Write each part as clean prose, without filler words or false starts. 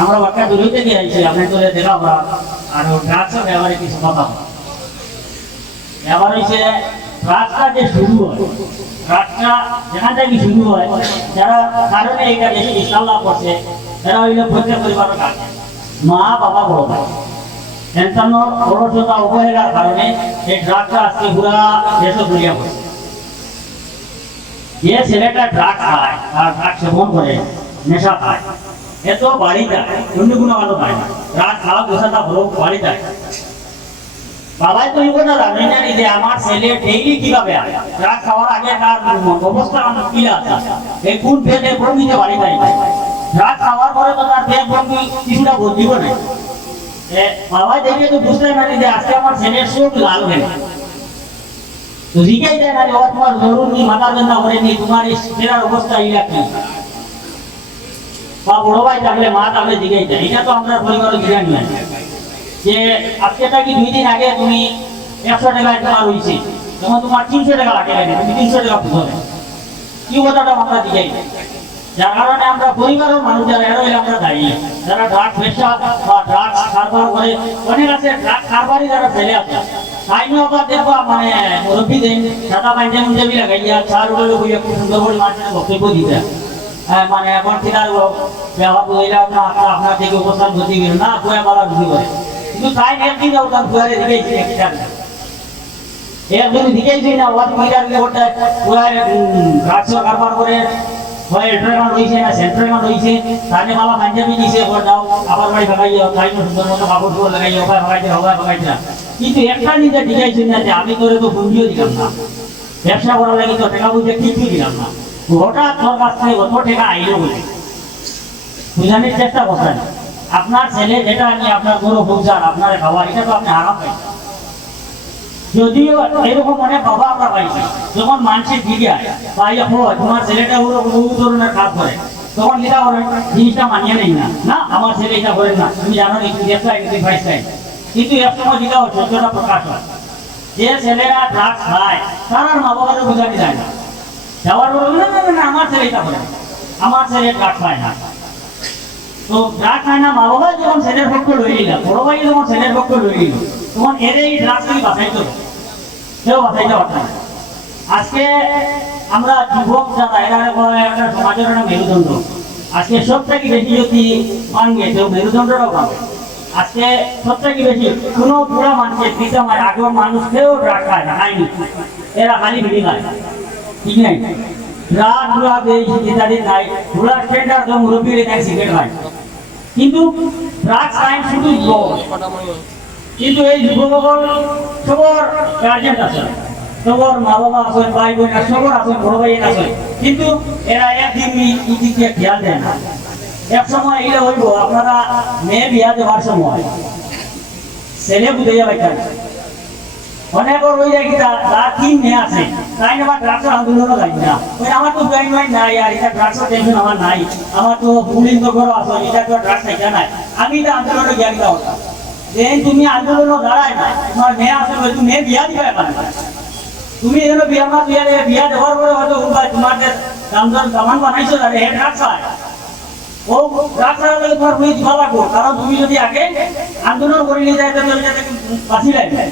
আমরা বাক্কা দূরে থেকে আইছি আপনি তোলে দেখাবা আর ড্রাগসের ব্যাপারে কিছু কথা এবার হচ্ছে ড্রাগসটা যে শুরু হয় ড্রাগসটা যেখান থেকে শুরু হয় যারা কারণে এটা বেশি ইসলাম লাভ করছে তারা হইল প্রত্যেক পরিবারের কাছে মা বাবা বড় ভাই সন্তান অলসতা অবহেলার কারণে এই ড্রাগসটা আজকে পুরা দেশে ছড়িয়ে পড়ছে। যে ছেলেটা ড্রাগস খায় আর ড্রাগস সেবন করে নেশা খায় এত বাড়ি যায় অন্য কোনো ভালো পায় না ড্রাগস খাওয়া গোসাটা বড় বাড়ি যায় বাবাই তো এই কথা জানে না যে আমার ছেলে ডেইলি কিভাবে আয় ড্রাগস খাওয়ার আগে তার অবস্থা আমার কি আছে এই কোন পেটে বমিতে বাড়ি যায় ড্রাগস খাওয়ার পরে তো তার পেট বমি কিছুটা বুঝিব না বাবাই দেখে তো বুঝতে পারি যে আজকে আমার ছেলের চোখ লাল হয়ে তো জিজ্ঞাই যায় না যে ও তোমার ধরুন নি মাথা যন্ত্রণা করেনি তোমার এই ছেলের অবস্থা এইটা কি বা বড় ভাই থাকলে মা থাকলে জিজ্ঞাই যায় এটা তো আমরা পরিবারের জিজ্ঞান নাই যে আজকে কি 2 দিন আগে তুমি 100 টাকায় তোমার হয়েছে তখন তোমার 300 টাকা লাগে তুমি 300 টাকা বুঝো কি কথাটা আমরা জিজ্ঞাই যার কারণে আমরা পরিবারের মানুষ যারা এরা হইলে আমরা দায়ী যারা ড্রাগস ব্যবসা বা ড্রাগস কারবার করে অনেক আছে ড্রাগস কারবারই যারা ফেলে আছে তাইও আবার দেখো মানে মুরব্বী দেন সাদা পাঞ্জাবি মুঞ্জাবি লাগাইয়া চার উড়ে বইয়া খুব সুন্দর করে মানুষের বক্তব্য দিতে মানে এখন কিনার ব্যবহার বইলা আপনার থেকে উপস্থান বুঝি গেল না বইয়া বলা বুঝি করে কিন্তু তাই একদিন ওটা বুয়ারে দিকেছি একটা একদিন দিকেছি না ওয়াজ মহিলার ওটা বুয়ারে ড্রাগস কারবার করে হয় এন্টারমেন্ট হইছে না সেন্টারমেন্ট হইছে তাহলে মালা পাঞ্জাবি দিছে ওর দাও আবার বাড়ি ভাগাইও তাই সুন্দর মতো কাপড় ধোয়া লাগাইও ওখানে ভাগাইতে হবে ভাগাইতে না কিন্তু একটা নিজে দিকেছি না যে আমি তোরে তো পুঁজিও দিলাম না ব্যবসা করার লাগে তো টাকা বুঝে কিছু দিলাম না হঠাৎ তোর কাছ থেকে অত টাকা আইলো বলে বুঝানোর চেষ্টা করতেন আপনার ছেলে যেটা নিয়ে আপনার গরু পৌঁছান আপনার খাবার এটা তো আপনি আরাম পাইছেন যদিও এরকম অনেক বাবা আমরা পাইছি যখন মানুষের দিকে পাইলে হয় তোমার ছেলেটা ওরকম বহু ধরনের কাজ করে তখন এটা করেন জিনিসটা মানিয়ে নেই না আমার ছেলে এটা করেন না তুমি জানো একটু কিন্তু এক সময় যেটা সত্যটা প্রকাশ হয় যে ছেলেরা ড্রাগস খায় তার মা বাবাকে বোঝাতে যায় না যাওয়ার বলবো না আমার ছেলে এটা করে আমার ছেলে ড্রাগস খায় না তো ড্রাগস খায় না মা বাবা যখন ছেলের পক্ষ লই নিল বড় ভাই যখন ছেলের পক্ষ লই নিল তখন এর এই ড্রাগস থেকে বাঁচাইতে হবে কেউ বাঁচাইতে পারত না আজকে আমরা যুবক যারা এরা একটা সমাজের একটা মেরুদণ্ড আজকে সব থেকে বেশি যদি মানবে কেউ মেরুদণ্ডটাও পাবে আজকে সব থেকে বেশি কোনো বুড়া মানুষের পিতা মায়ের আগের মানুষ কেউ ড্রাগস খায় না খায়নি এরা খালি বিড়ি খায় ঠিক নাই ড্রাগ বুড়া বেশি ইত্যাদি নাই বুড়া স্ট্যান্ডার্ড তো মুরব্বী খায় সিগারেট খায় কিন্তু ড্রাগস খায় শুধু কিন্তু এই যুবকসকল সবর গার্জেন আছে সবর মা বাবা আছে ভাই বোন সবর আছে বড় ভাই আছে কিন্তু এরা একদিন ইদিকে খেয়াল দেয় না এক সময় এটা হইব আপনারা মেয়ে বিয়া দেওয়ার সময় ছেলে বুঝাইয়া পাইতেন অনেক ওই জায়গা তার 3 মেয়ে আছে তাই না আমার ড্রাগসের আন্দোলনও যাই না ওই আমার তো ব্যাংক নাই আর এটা ড্রাগসের টেনশন আমার নাই আমার তো পুলিশ ঘর আছে এটা তো ড্রাগস নাই নাই আমি এটা আন্দোলনে জ্ঞান দেওয়া যে তুমি আন্দোলন দাঁড়ায় না তোমার মেয়ে আছে তুমি মেয়ে বিয়া দিবে তুমি এগুলো বিয়া মা বিয়া দেওয়ার পরে হয়তো তোমাদের দামান বানাইছো হে ড্রাগস খায় ও ড্রাগস খাওয়ালে তোমার বুঝি দিবা লাগবো কারণ তুমি যদি আগে আন্দোলন করে নিয়ে যায় তাহলে বাঁচি লাগবে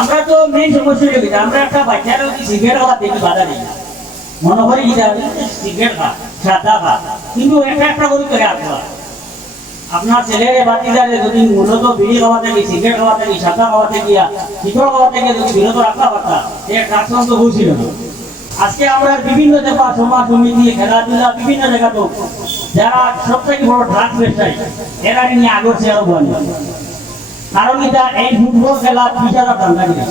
আমরা তো মেইন সমস্যা হয়ে আমরা একটা বাচ্চারা যদি সিগারেট খাওয়া দেখি বাধা দিই মনে করি সিগারেট খা সাদা খা কিন্তু একটা করে করে আসবা আপনার ছেলের বাতিদারে যদি মূলত বিড়ি খাওয়া থেকে সিগারেট খাওয়া থেকে সাদা খাওয়া থেকে শিকড় খাওয়া থেকে যদি বিরত রাখা পারতা সে ট্রাকশন তো হয়েছিল না আজকে আমরা বিভিন্ন জায়গা সমাজ সমিতি খেলাধুলা বিভিন্ন জায়গা তো যারা সব থেকে বড় ড্রাগস ব্যবসায়ী এরা নিয়ে আগরছে আরো বল কারণ এটা এই ফুটবল খেলা বিচারা ঠান্ডা দিলে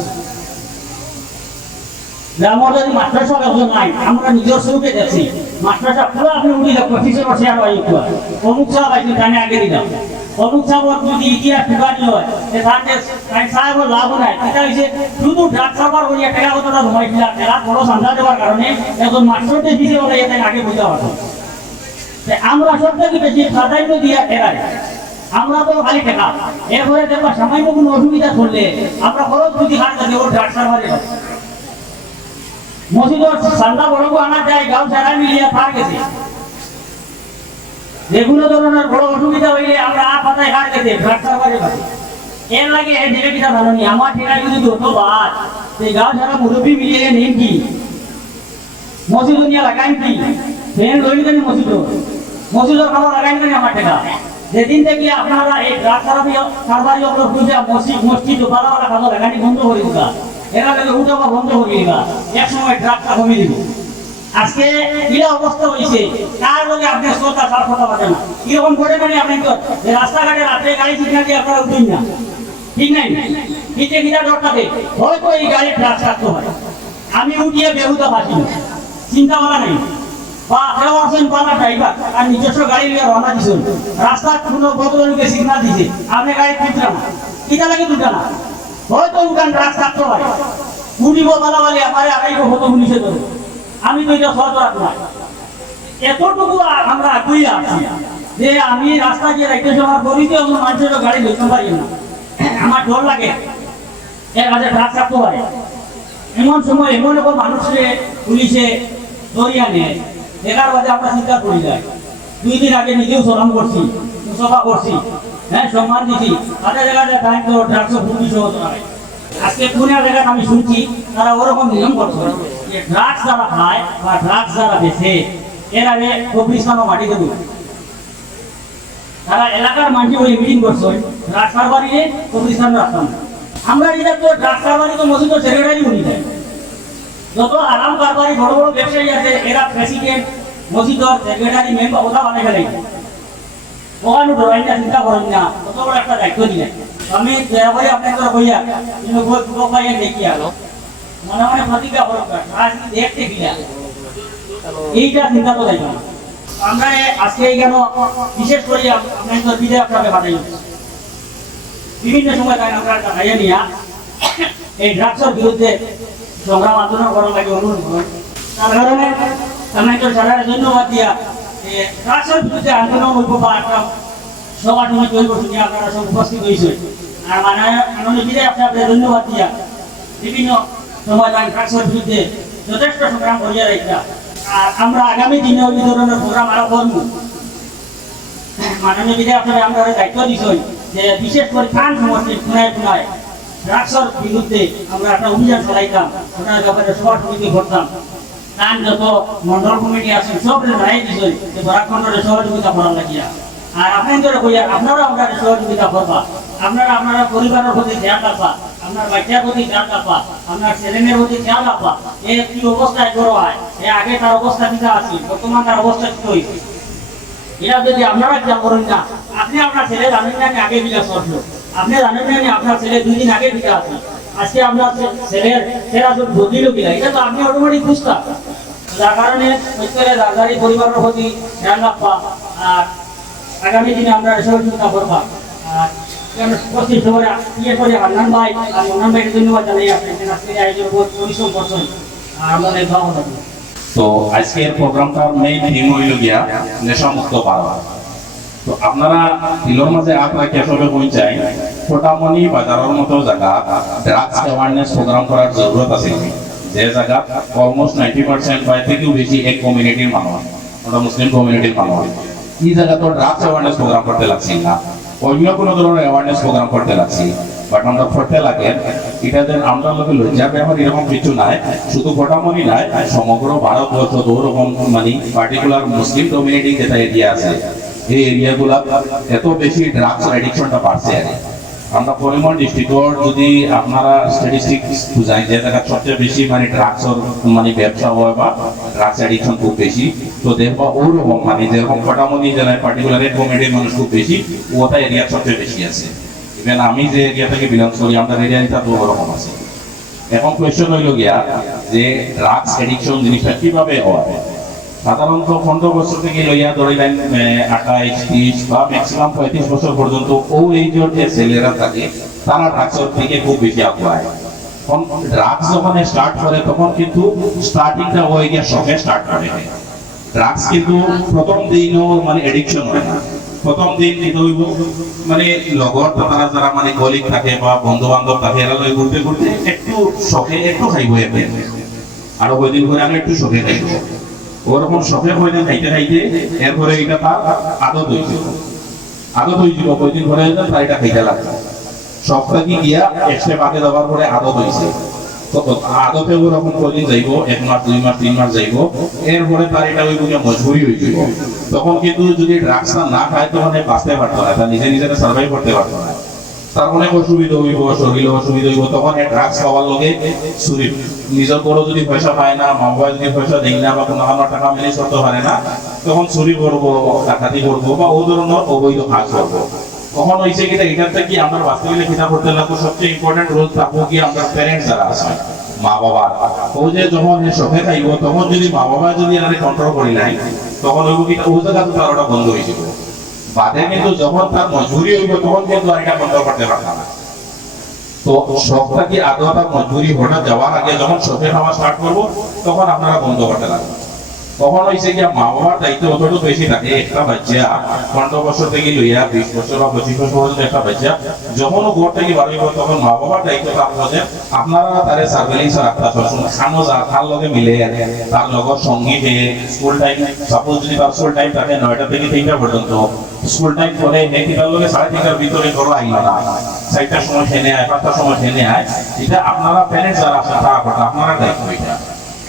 গ্রামের যদি মাস্টার সাহেব একজন নাই আমরা নিজের চৌকে দেখছি মাস্টার সাহেব পুরো আপনি উঠি দেখো কিসের বসে আর অমুক সাহেব আইসি তানে আগে দিলাম অমুক সাহেব যদি ইতিহাস বিভাগী হয় সাহেব লাভ নাই এটা হচ্ছে শুধু ড্রাগ সার্ভার করিয়া টাকা কতটা ঘুমাইছিল এরা বড় সন্ধ্যা দেওয়ার কারণে একজন মাস্টারদের দিছে বলে এতে আগে বুঝতে পারতো আমরা সব থেকে বেশি প্রাধান্য দিয়া ঠেকাই আমরা তো খালি ঠেকা এরপরে দেখবা সামান্য কোনো অসুবিধা করলে আমরা খরচ যদি হাত দেবো ড্রাগ সার্ভারে মসজিদের সান্দা বড় আনা যায় গাঁও সারা মিলিয়ে পার গেছে যেগুলো ধরনের বড় অসুবিধা হইলে কার কাছে ড্রাগ সার্ভারের কাছে এর লাগে এই দিকে কিটা ভালো নি আমার ঠিকা যদি হতো বাদ এই গাঁও সারা মুরব্বী মিলিয়ে নেন কি মসজিদ দুনিয়া লাগাইন কি ফ্রেন লইন কেন মসজিদের খাবার লাগাইন কেন আমার টাকা যেদিন থেকে আপনারা এই ড্রাগ সার্ভারি অপর বুঝে মসজিদ ভালো খাবার লাগানি বন্ধ করে দিবা এরা লাগে উঠাবা বন্ধ করে দিবা এক সময় ড্রাগটা কমিয়ে দিব আজকে এই অবস্থা হইছে কার লগে আপনি শ্রদ্ধা সার কথা বলেন না এরকম করে মানে আপনি তো যে রাস্তাঘাটে রাতে গাড়ি সিগন্যাল দিয়ে আপনারা উঠুন না ঠিক নাই নিচে কিনা ডরটাতে হয়তো এই গাড়ি ড্রাগ থাকতে হয় আমি উঠিয়ে বেহুদা ফাঁসি চিন্তা করা নাই বা এমন পালা ড্রাইভার আর নিজস্ব গাড়ি নিয়ে রওনা দিছেন রাস্তা কোনো বদলকে সিগন্যাল দিছে আপনি গাড়ি তুলতে না এটা লাগে তুলতে না হয়তো উঠান ড্রাগ থাকতে হয় উঠিব বলা বলে আমারে আড়াইশো হতো পুলিশে ধরে আমি তো এটা সহজ রাখবো না এতটুকু আমরা আগুই আছি যে আমি রাস্তা দিয়ে রাখতে সময় গরিতে মানুষের গাড়ি ধরতে পারি না আমার ডর লাগে এর কাছে ড্রাগ থাকতে পারে এমন সময় এমন এমন মানুষকে পুলিশে ধরিয়া নেয় দেখার বাদে আমরা চিন্তা করি যায় 2 দিন আগে নিজেও সলাম করছি মুসাফা করছি হ্যাঁ সম্মান দিছি তাদের জায়গায় টাইম তো ড্রাগস পুলিশ হতো না আজকে কোন জায়গায় আমি শুনছি তারা ওরকম নিয়ম করছে যে ড্রাগস যারা খায় বা ড্রাগস যারা বেচে এরা কবরিস্তানও মাটি দেব তারা এলাকার মানুষ ওই মিটিং করছে ড্রাগস সার্ভারিয়ে কবরিস্তান রাখতাম আমরা যেটা তো ড্রাগস সার্ভারি তো মসজিদ সেক্রেটারি উনি দেয় যত আরাম কারবারি বড় বড় ব্যবসায়ী আছে এরা প্রেসিডেন্ট মসজিদের সেক্রেটারি মেম্বার ওটা বানাই ফেলে ওখানে ডরাই না চিন্তা করেন না কত বড় একটা দায়িত্ব দিলেন আমি দয়া করে আপনাদের কইয়া কিন্তু পুরো পাইয়া দেখি আলো মনে মনে প্রতিজ্ঞা করব আজ দেখতে গিয়া এইটা চিন্তা তো যাইব আমরা আজকে কেন বিশেষ করে আপনাদের বিজয় আপনাকে পাঠাই বিভিন্ন সময় তাই আমরা খাইয়া নিয়া এই ড্রাগসের বিরুদ্ধে সংগ্রাম আন্দোলন করার লাগে অনুরোধ করেন তার কারণে আপনাদের সরকারের ধন্যবাদ দিয়া ড্রাগসের বিরুদ্ধে আন্দোলন হইব বা একটা সবার সময় তৈরি করছেন আপনারা সব উপস্থিত হয়েছে আর মাননীয় বিজয় আপনাদের ধন্যবাদ দিয়া বিভিন্ন সময় ড্রাগসের বিরুদ্ধে যথেষ্ট সংগ্রাম করিয়া রাখা আর আমরা আগামী দিনে ওই ধরনের প্রোগ্রাম আরো করব মাননীয় বিজয় আপনারা আমরা দায়িত্ব দিচ্ছেন যে বিশেষ করে খান সমষ্টির কোনায় কোনায় ড্রাগসের বিরুদ্ধে আমরা একটা অভিযান চালাইতাম ওনার ব্যাপারে সবার সমিতি করতাম তার যত মন্ডল কমিটি আছে সব রায় দিছে যে বরাকখণ্ডের সহযোগিতা করার লাগিয়া আর আপনাদের কইয়া আপনারা আমরা সহযোগিতা করবা আপনারা পরিবারের প্রতি খেয়াল রাখবা আপনার বাচ্চার প্রতি খেয়াল রাখবা আপনার ছেলেমেয়ের প্রতি খেয়াল রাখবা এ কি অবস্থায় বড় হয় এ আগে তার অবস্থা কিটা আছে বর্তমান তার অবস্থা কি হয়েছে এটা যদি আপনারা খেয়াল করেন না আপনি আপনার ছেলে জানেন না আগে বিকাশ করলো আপনি জানেন না আপনার ছেলে 2 দিন আগে বিকাশ আছে আজকে আপনার ছেলের সেরা যদি বদলিল কিনা এটা তো আপনি অটোমেটিক বুঝতাম যার কারণে প্রত্যেকের রাজধানী পরিবারের প্রতি খেয়াল রাখবা আর আগামী দিনে আমরা সহযোগিতা করবা আর পশ্চিম শহরে ইয়ে করে হান্নান ভাই আর হান্নান ভাইকে ধন্যবাদ জানাই আপনাকে আজকে আয়োজন পরিশ্রম করছেন আর আমাদের ভালো থাকবে তো আজকের প্রোগ্রামটার মেইন থিম হইল গিয়া নেশামুক্ত ভারত তো আপনারা দিলর মাঝে আগ রাখিয়া সবে পৌঁছাই ছোটামণি বাজারের মতো জায়গা ড্রাগস অ্যাওয়ারনেস প্রোগ্রাম করার জরুরত আছে যে জায়গা অলমোস্ট 90% বা থেকেও বেশি এক কমিউনিটির মানুষ ওটা মুসলিম কমিউনিটির মানুষ এই জায়গা তো ড্রাগস অ্যাওয়ারনেস প্রোগ্রাম করতে লাগছি না অন্য কোনো ধরনের অ্যাওয়ারনেস প্রোগ্রাম করতে লাগছি বাট আমরা করতে লাগে এটাদের আমরা লোকের লজ্জার ব্যাপার এরকম কিছু নাই শুধু ফটামনি নাই সমগ্র ভারতবর্ষ ওরকম মানে পার্টিকুলার মুসলিম কমিউনিটি যেটা এরিয়া আছে এই এরিয়াগুলা এত বেশি ড্রাগস অ্যাডিকশনটা বাড়ছে আর আমরা করিমগঞ্জ ডিস্ট্রিক্টর যদি আপনারা স্ট্যাটিস্টিক্স বুঝাই যে জায়গা সবচেয়ে বেশি মানে ড্রাগসের মানে ব্যবসা হয় বা ড্রাগস অ্যাডিকশন খুব বেশি তো দেখবা ওরকম মানে যেরকম ফটামনি জেলায় পার্টিকুলার এক কমিউনিটির মানুষ খুব বেশি ওটা এরিয়া সবচেয়ে বেশি আছে ইভেন আমি যে এরিয়া থেকে বিলং করি আমাদের এরিয়াটা তো ওরকম আছে এখন কোয়েশ্চন হইল গিয়া যে ড্রাগস অ্যাডিকশন জিনিসটা কিভাবে হয় সাধারণত 15 বছর থেকে লইয়া ধরিলেন 28, 30 বা ম্যাক্সিমাম 35 বছর পর্যন্ত ও এইজের যে ছেলেরা থাকে তারা ড্রাগসের দিকে খুব বেশি আগ্রহী তখন ড্রাগস যখন স্টার্ট করে তখন কিন্তু স্টার্টিংটা হয়ে গিয়ে শখে স্টার্ট করে ড্রাগস কিন্তু প্রথম দিনও মানে এডিকশন হয় না প্রথম দিন কিন্তু মানে লগর তারা যারা মানে কলিগ থাকে বা বন্ধু বান্ধব থাকে এরা লই ঘুরতে ঘুরতে একটু শখে একটু খাইবো আর ওই দিন করে আমি একটু শখে খাইবো ওরকম শখে হয়ে খাইতে খাইতে এরপরে এটা তার আদত হয়েছে আদত হয়ে যাব কয়দিন পরে তার এটা খাইতে লাগবে সপ্তাহে গিয়া এক স্টেপ আগে যাওয়ার পরে আদত হয়েছে তো আদতে ওরকম কদিন যাইব 1 মাস 2 মাস 3 মাস যাইব এরপরে তার এটা ওই বুঝে মজবুরি হয়ে যাব তখন কিন্তু যদি ড্রাগসটা না খায় তখন বাঁচতে পারতো না তার নিজে নিজে সার্ভাইভ করতে পারতো না তার অনেক অসুবিধা হইব শরীরে অসুবিধা হইব তখন এই ড্রাগস খাওয়ার লগে চুরি নিজের বড় যদি পয়সা পায় না মা বাবা যদি পয়সা দেয় না বা কোনো আমার টাকা মিলে করতে পারে না তখন চুরি করবো ডাকাতি করবো বা ও ধরনের অবৈধ কাজ করবো তখন হয়েছে কিনা এখান থেকে আমরা বাঁচতে গেলে কিনা করতে লাগবো সবচেয়ে ইম্পর্টেন্ট রোল থাকবো কি আমরা প্যারেন্টস যারা আছে মা বাবা ও যে যখন শখে খাইব তখন যদি মা বাবা যদি আরে কন্ট্রোল করি নাই তখন ওই কি ও জায়গা তো তার ওটা বন্ধ হয়ে যাবে বাদে কিন্তু যখন তার মজবুরি হইব তখন কিন্তু আর এটা কন্ট্রোল করতে পারবে না তো শখটা কি আদৌ তার মজবুরি হঠাৎ যাওয়ার আগে যখন শখে খাওয়া স্টার্ট করবো তখন আপনারা বন্ধ করতে লাগবে তখন হয়েছে কি মা বাবার দায়িত্ব অতটুকু বেশি থাকে একটা বাচ্চা 15 বছর থেকে লইয়া 20 বছর বা 25 বছর পর্যন্ত একটা বাচ্চা যখন ঘর থেকে বার হইব তখন মা বাবার দায়িত্ব থাকবো যে আপনারা তারে সার্ভেলেন্স রাখতে সবসময় খানো যা খার লগে মিলে তার লগর সঙ্গী হয়ে স্কুল টাইম সাপোজ যদি তার স্কুল টাইম থাকে 9টা থেকে 3টা পর্যন্ত স্কুল টাইম করে নেতিটার লগে 3:30টার ভিতরে ঘরে আইল না 4টার সময় খেনে আয় 5টার সময় খেনে আয় এটা আপনারা প্যারেন্টস যারা আছেন তারা কথা আপনারা দায়িত্ব এটা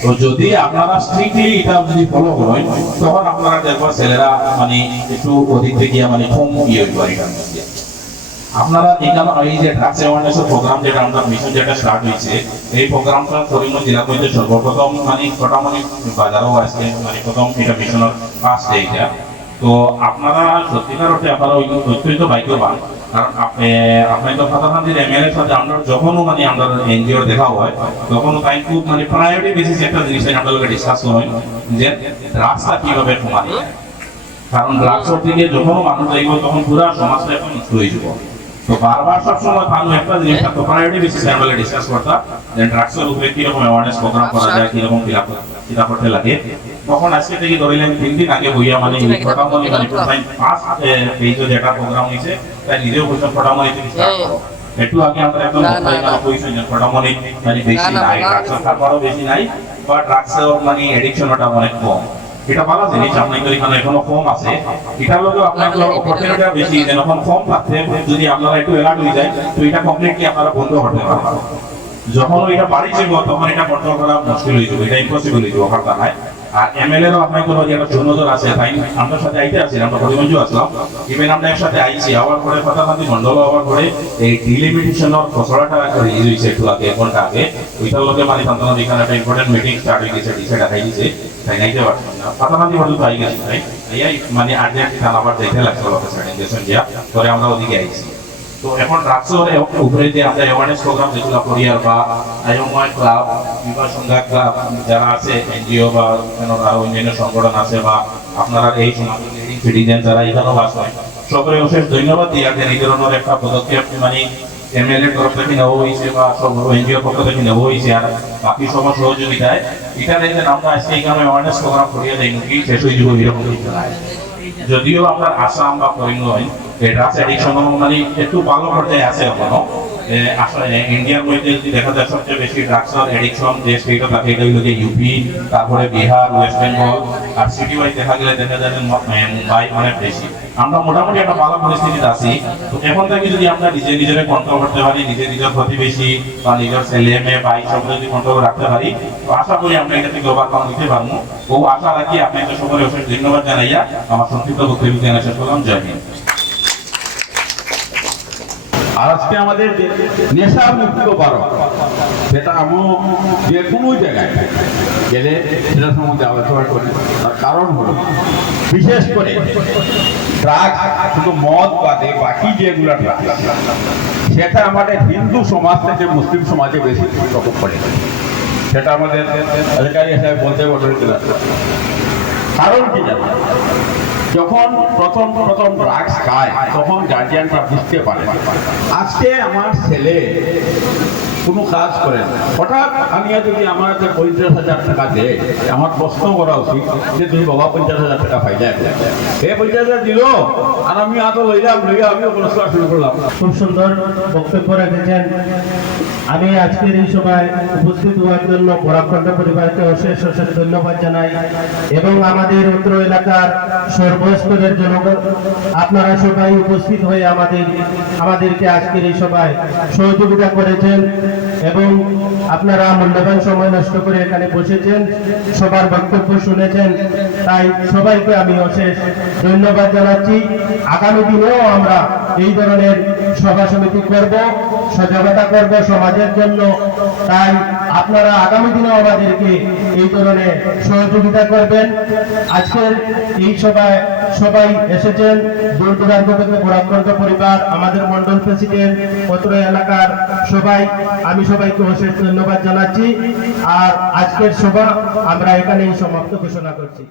তো যদি আপনারা স্ট্রিক্টলি এটা যদি ফলো করেন তখন আপনারা দেখবেন ছেলেরা মানে একটু অধিক থেকে মানে কম ইয়ে হইতে পারে আপনারা এখানে এই যে ড্রাগস অ্যাওয়ারনেসের প্রোগ্রাম যেটা আমরা মিশন যেটা স্টার্ট হয়েছে এই প্রোগ্রামটা করিমগঞ্জ জেলা মধ্যে সর্বপ্রথম মানে কটামনি বাজারও আজকে মানে প্রথম এটা মিশনের ফার্স্ট ডে এটা তো আপনারা সত্যিকার অর্থে আপনারা ওই অত্যন্ত ভাগ্যবান কারণ আপনি তো ফাতাহান্দির এমএলএর সাথে আমরা যখনও মানে আমরা এনজিওর দেখা হয় তখন তাই খুব মানে প্রায়োরিটি বেসিস একটা জিনিস আমরা লোকে ডিসকাস হয় যে ড্রাগসটা কিভাবে কমানো যায় কারণ ড্রাগসের দিকে যখনও মানুষ যাইব তখন পুরো সমাজটা এখন নষ্ট হয়ে যাব তো বারবার সবসময় ভালো একটা জিনিস তো প্রায়োরিটি বেসিস আমরা ডিসকাস করতাম যে ড্রাগসের উপরে কিরকম অ্যাওয়ারনেস প্রোগ্রাম করা যায় কিরকম কিলা করতে লাগে তখন আজকে থেকে ধরিলেন 3 দিন আগে বইয়া মানে ফটামলি মানে ফার্স্ট পেজে যেটা প্রোগ্রাম হয়েছে তাই নিজেও বলছেন ফটামলি থেকে স্টার্ট করো একটু আগে আমরা একদম কইছেন যে ফটামলি মানে বেশি নাই ড্রাগসের খাবারও বেশি নাই বা ড্রাগসের মানে এডিকশনটা অনেক কম এটা ভালো জিনিস আপনাদের এখানে এখনো কম আছে এটার লগে আপনাদের অপরচুনিটি বেশি যখন কম থাকতে যদি আপনারা একটু অ্যালার্ট হয়ে যায় তো এটা কমপ্লিটলি আপনারা বন্ধ করতে পারবেন যখন এটা বাড়ি যাবে তখন এটা কন্ট্রোল করা মুশকিল হয়ে যাবে এটা ইম্পসিবল হয়ে যাবে কথা নাই আর এমএলএ র আপনার কোনো একটা জনজোর আছে তাই আমরা সাথে আইতে আছি আমরা করিমগঞ্জ আসলাম ইভেন আমরা একসাথে আইছি আবার পরে ফাতাহান্দি মন্ডল আবার পরে এই ডিলিমিটেশনের খসড়াটা রিলিজ হয়েছে একটু আগে 1 ঘন্টা আগে ওইটার লোকে মানে ফাতাহান্দি এখানে একটা ইম্পর্টেন্ট মিটিং স্টার্ট হয়ে গেছে ডিসাইড দেখাই দিয়েছে তাই নাইতে পারছেন না ফাতাহান্দি মন্ডল পাই গেছে তাই এই মানে আর্জেন্ট খান আবার দেখতে লাগছে লোকে সেটিং গেছেন যা পরে আমরা ওদিকে আইছি তো এখন ড্রাগসের উপরে যে আমরা অ্যাওয়ারনেস প্রোগ্রাম যেগুলো করি আর বা আইএমওয়াই ক্লাব বিবাহ সংঘাত ক্লাব যারা আছে এনজিও বা আরো অন্যান্য সংগঠন আছে বা আপনারা এই সমাজের সিটিজেন যারা এখানেও বাস হয় সকলে অশেষ ধন্যবাদ দিয়ে আর এই ধরনের একটা পদক্ষেপ মানে এমএলএ তরফ থেকে নেওয়া হয়েছে বা সব এনজিও পক্ষ থেকে নেওয়া হয়েছে আর বাকি সব সহযোগিতায় এটা দেখেন আমরা আজকে এখানে অ্যাওয়ারনেস প্রোগ্রাম করিয়ে দেয় কি শেষ হয়ে যাবো এরকম কিছু নাই যদিও আমরা আসাম বা করিমগঞ্জ ড্রাগস এডিকশন মানে একটু ভালো পর্যায়ে আছে এখনো আসলে ইন্ডিয়ার মধ্যে যদি দেখা যায় সবচেয়ে বেশি ড্রাগস এডিকশন যে স্টেট থাকে এটা হলো যে ইউপি তারপরে বিহার ওয়েস্ট বেঙ্গল আর সিটি ওয়াইজ দেখা গেলে দেখা যায় মুম্বাই অনেক বেশি আমরা মোটামুটি একটা ভালো পরিস্থিতিতে আছি তো এখন থেকে যদি আমরা নিজের কন্ট্রোল করতে পারি নিজের প্রতিবেশী বা নিজের ছেলে মেয়ে ভাই সব যদি কন্ট্রোল রাখতে পারি তো আশা করি আমরা এটা থেকে ওভারকাম দিতে পারবো ও আশা রাখি আপনাদের সকলে অশেষ ধন্যবাদ জানাইয়া আমার সংক্ষিপ্ত বক্তব্য জানাই শেষ করলাম জয় হিন্দ। আজকে আমাদের নেশা মুক্ত ভারত সেটা আমি যে কোনো জায়গায় গেলে সেটা সম্বন্ধে আলোচনা করি তার কারণ হলো বিশেষ করে ড্রাগ শুধু মদ বাদে বাকি যেগুলো ড্রাগ সেটা আমাদের হিন্দু সমাজ থেকে মুসলিম সমাজে বেশি প্রকোপ পড়ে সেটা আমাদের এলাকায় হিসাবে বলতে বলতে কারণ কি জানো যখন প্রথম ড্রাগস খায় তখন গার্জিয়ানরা বুঝতে পারে আজকে আমার ছেলে কোনো কাজ করেন, হঠাৎ আনিয়া যদি আমার হাতে 50,000 টাকা দেয়, আমার প্রশ্ন করা উচিত যে তুমি বাবা 50,000 টাকা পাইলে, এই 50,000 দিল আর আমি আতো লইলাম, লইয়া আমিও খরচ করা শুরু করলাম। খুব সুন্দর বক্তব্য রেখেছেন। আমি আজকের এই সময় উপস্থিত হওয়ার জন্য বরাকণ্ঠ পরিবারকে অশেষ অশেষ ধন্যবাদ জানাই এবং আমাদের উত্তর এলাকার সর্বস্তরের জনগণ আপনারা সবাই উপস্থিত হয়ে আমাদেরকে আজকের এই সভায় সহযোগিতা করেছেন এবং আপনারা মূল্যবান সময় নষ্ট করে এখানে বসেছেন, সবার বক্তব্য শুনেছেন, তাই সবাইকে আমি অশেষ ধন্যবাদ জানাচ্ছি। আগামী দিনেও আমরা এই ধরনের সভা সমিতি করব, সজাগতা করব সমাজের জন্য, তাই আপনারা আগামী দিনেও আমাদেরকে এই ধরনের সহযোগিতা করবেন। আজকের এই সভায় সবাই এসেছেন দূর দূরান্ত থেকে, বরাকণ্ঠ পরিবার, আমাদের মন্ডল প্রেসিডেন্ট, অত্র এলাকার সবাই, আমি সবাইকে অশেষ ধন্যবাদ জানাচ্ছি। আর আজকের সভা আমরা এখানেই সমাপ্ত ঘোষণা করছি।